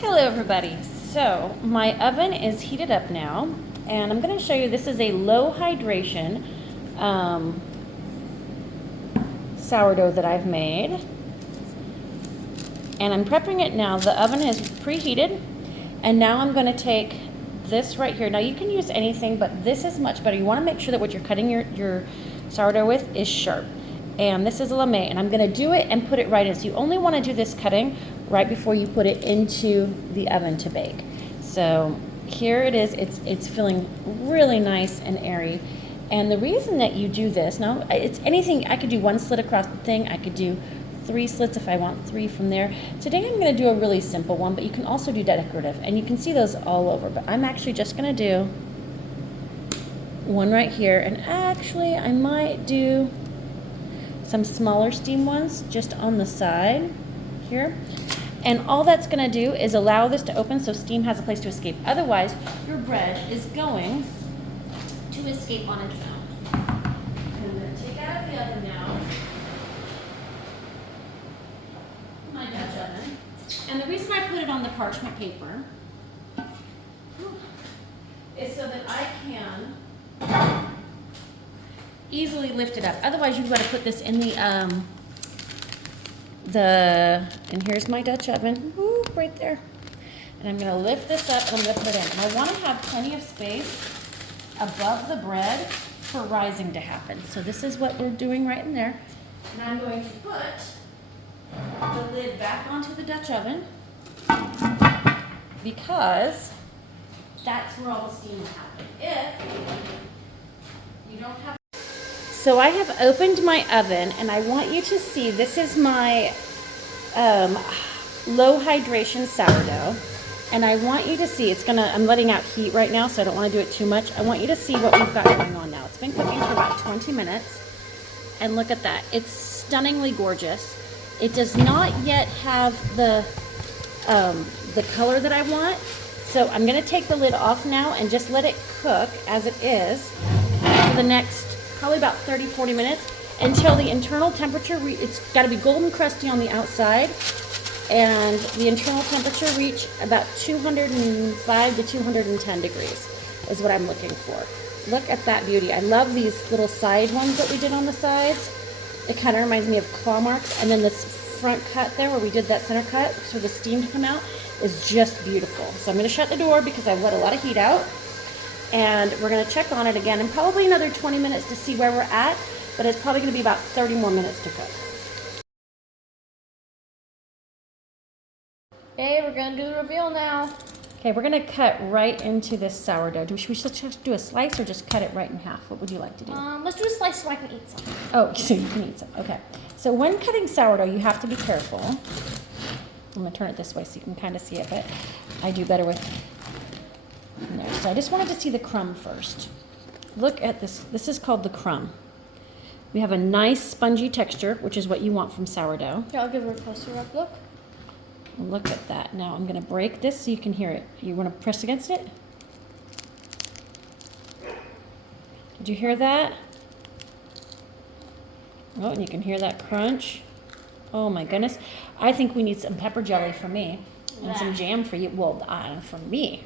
Hello everybody. So my oven is heated up now and I'm going to show you, this is a low hydration sourdough that I've made. And I'm prepping it now. The oven is preheated and now I'm going to take this right here. Now you can use anything, but this is much better. You want to make sure that what you're cutting your sourdough with is sharp. And this is a lamé, and I'm going to do it and put it right in. So you only want to do this cutting right before you put it into the oven to bake. So here it is. It's feeling really nice and airy. And the reason that you do this, now it's anything, I could do one slit across the thing. I could do 3 slits if I want 3 from there. Today I'm going to do a really simple one, but you can also do decorative. And you can see those all over. But I'm actually just going to do one right here. And actually I might do some smaller steam ones just on the side here. And all that's going to do is allow this to open so steam has a place to escape. Otherwise, your bread is going to escape on its own. I'm going to take out of the oven now my Dutch oven. And the reason I put it on the parchment paper is so that I can easily lift it up. Otherwise, you've got to put this in the and here's my Dutch oven, woo, right there. And I'm going to lift this up and I'm going to put it in. And I want to have plenty of space above the bread for rising to happen. So this is what we're doing right in there. And I'm going to put the lid back onto the Dutch oven because that's where all the steam will happen. If you don't have. So I have opened my oven and I want you to see, this is my low hydration sourdough. And I want you to see, I'm letting out heat right now, so I don't want to do it too much. I want you to see what we've got going on now. It's been cooking for about 20 minutes. And look at that. It's stunningly gorgeous. It does not yet have the color that I want. So I'm going to take the lid off now and just let it cook as it is for the next probably about 30-40 minutes until the internal temperature, it's got to be golden crusty on the outside, and the internal temperature reach about 205 to 210 degrees is what I'm looking for. Look at that beauty. I love these little side ones that we did on the sides. It kind of reminds me of claw marks, and then this front cut there where we did that center cut for the steam to come out is just beautiful. So I'm going to shut the door because I've let a lot of heat out. And we're going to check on it again in probably another 20 minutes to see where we're at, but it's probably going to be about 30 more minutes to cook. Okay, we're going to do the reveal now. Okay, we're going to cut right into this sourdough. Should we just do a slice or just cut it right in half? What would you like to do? Let's do a slice so I can eat some. Oh, so you can eat some. Okay. So when cutting sourdough, you have to be careful. I'm going to turn it this way so you can kind of see it, but I do better with there. So I just wanted to see the crumb first. Look at this. This is called the crumb. We have a nice spongy texture, which is what you want from sourdough. Yeah, I'll give her a closer up look. Look at that. Now I'm going to break this so you can hear it. You want to press against it? Did you hear that? Oh, and you can hear that crunch. Oh my goodness. I think we need some pepper jelly for me and some jam for you. Well, for me.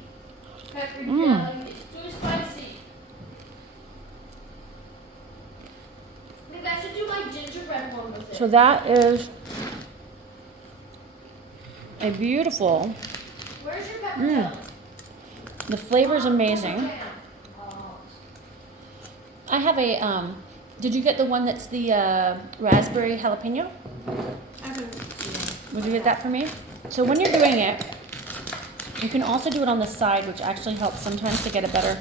Pepper jelly. It's too spicy. Maybe I should do my gingerbread one with it. So that is a beautiful. Where's your pepper jelly? The flavor is amazing. I have a, did you get the one that's the raspberry jalapeno? I haven't seen it. Would you get that for me? So when you're doing it, you can also do it on the side, which actually helps sometimes to get a better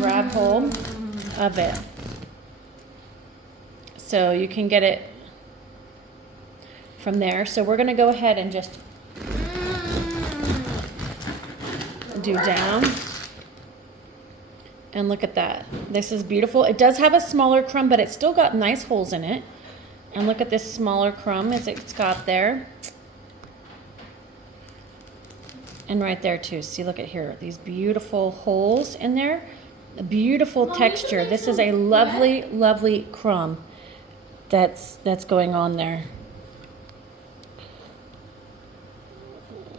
grab hold of it. So you can get it from there. So we're going to go ahead and just do down. And look at that. This is beautiful. It does have a smaller crumb, but it's still got nice holes in it. And look at this smaller crumb as it's got there. And right there too. See, look at here. These beautiful holes in there. A beautiful texture. This is a lovely, lovely crumb that's going on there.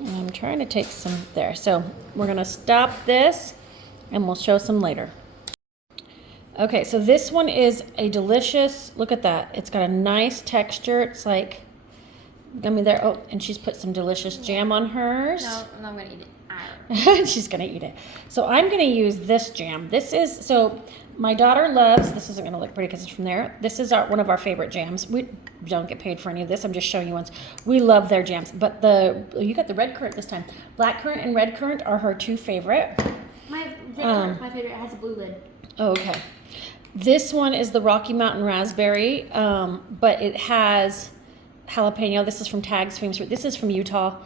I'm trying to take some there. So we're gonna stop this and we'll show some later. Okay, so this one is a delicious, look at that. It's got a nice texture. It's like, gummy there. Oh, and she's put some delicious jam on hers. No, I'm not gonna eat it. She's gonna eat it. So I'm gonna use this jam. This is, so my daughter loves, this isn't gonna look pretty because it's from there. This is one of our favorite jams. We don't get paid for any of this. I'm just showing you ones. We love their jams. But you got the red currant this time. Black currant and red currant are her two favorite. My red currant's my favorite. It has a blue lid. Oh, okay. This one is the Rocky Mountain Raspberry, but it has jalapeno. This is from Tag's Famous Fruit. This is from Utah.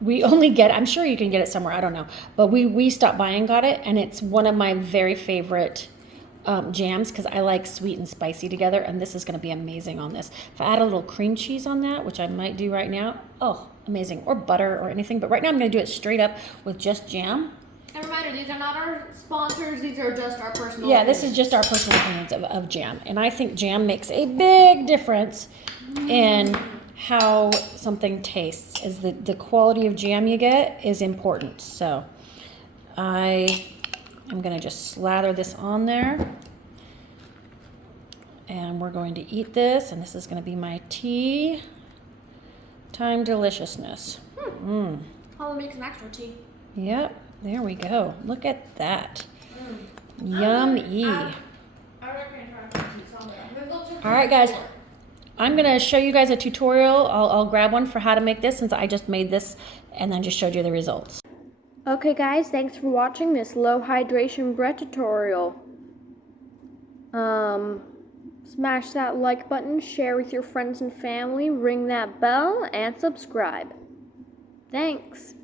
We only get, I'm sure you can get it somewhere, I don't know. But we stopped by and got it, and it's one of my very favorite jams because I like sweet and spicy together, and this is going to be amazing on this. If I add a little cream cheese on that, which I might do right now, oh, amazing. Or butter or anything. But right now I'm going to do it straight up with just jam. And reminder, these are not our sponsors. These are just our personal Yeah, this is just our personal opinions of jam. And I think jam makes a big difference in how something tastes. Is the quality of jam you get is important. So I'm going to just slather this on there. And we're going to eat this. And this is going to be my tea time deliciousness. I'll make some extra tea. Yep. There we go. Look at that. Yummy. I reckon I try some tea. All right, guys. I'm going to show you guys a tutorial. I'll grab one for how to make this since I just made this and then just showed you the results. Okay guys, thanks for watching this low hydration bread tutorial. Smash that like button, share with your friends and family, ring that bell, and subscribe. Thanks.